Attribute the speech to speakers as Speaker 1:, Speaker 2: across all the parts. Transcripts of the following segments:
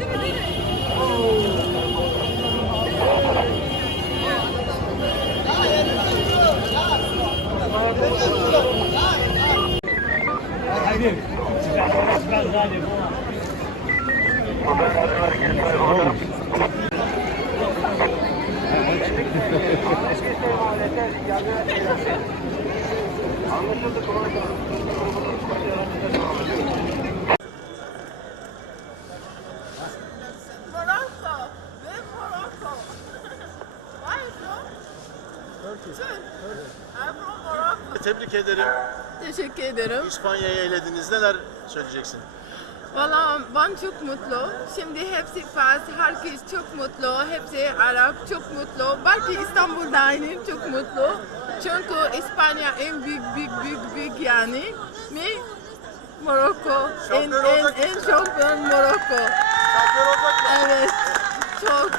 Speaker 1: Morocco. Morocco.
Speaker 2: Tebrik ederim.
Speaker 1: Teşekkür ederim.
Speaker 2: İspanya'yı elediniz. Neler söyleyeceksin?
Speaker 1: Valla ben çok mutlu. Şimdi hepsi Fas, herkes çok mutlu. Hepsi Arap çok mutlu. Belki İstanbul'da aynı çok mutlu. Çünkü İspanya en büyük büyük büyük büyük yani. Mi? Morocco. En,
Speaker 2: Şampiyon
Speaker 1: en,
Speaker 2: olacak
Speaker 1: en şampiyon Morocco.
Speaker 2: Şampiyon olacak mı?
Speaker 1: Evet. Çok.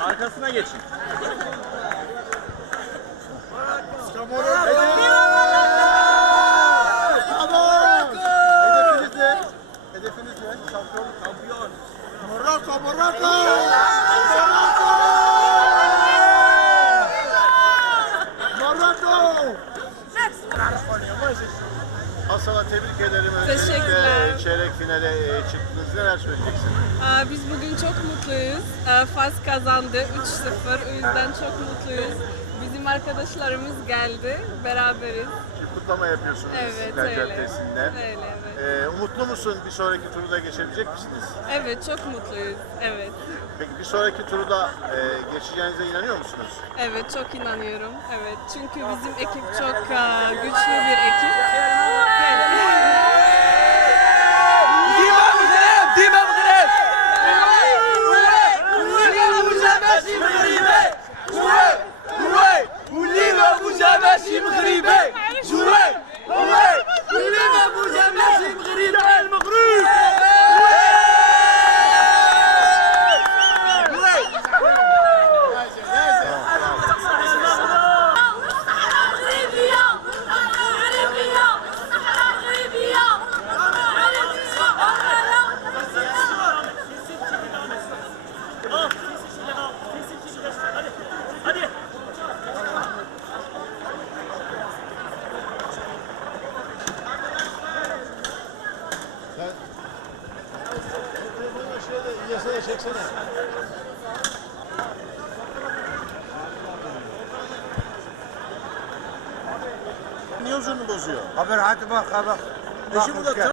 Speaker 2: Arkasına geçin. Morocco, Morocco! Morocco! Hasan'a tebrik ederim.
Speaker 3: Teşekkürler.
Speaker 2: Çeyrek finale e, çıktınız. Neler söyleyeceksin?
Speaker 3: Aa, Biz bugün çok mutluyuz. Fas kazandı 3-0. O yüzden çok mutluyuz. Bizim arkadaşlarımız geldi. Beraberiz.
Speaker 2: Kutlama yapıyorsunuz
Speaker 3: Evet
Speaker 2: İstiklal
Speaker 3: öyle.
Speaker 2: Caddesi'nde.
Speaker 3: Öyle evet.
Speaker 2: Ee, umutlu musun bir sonraki turu da geçebilecek misiniz?
Speaker 3: Evet çok mutluyuz. Evet.
Speaker 2: Peki bir sonraki turu da e, geçeceğinize inanıyor musunuz?
Speaker 3: Evet çok inanıyorum. Evet. Çünkü bizim ekip çok güçlü bir ekip.
Speaker 2: yasaya çeksene. Niye huzurunu bozuyor?
Speaker 4: Haber hadi bak ha
Speaker 2: bak. Eşim de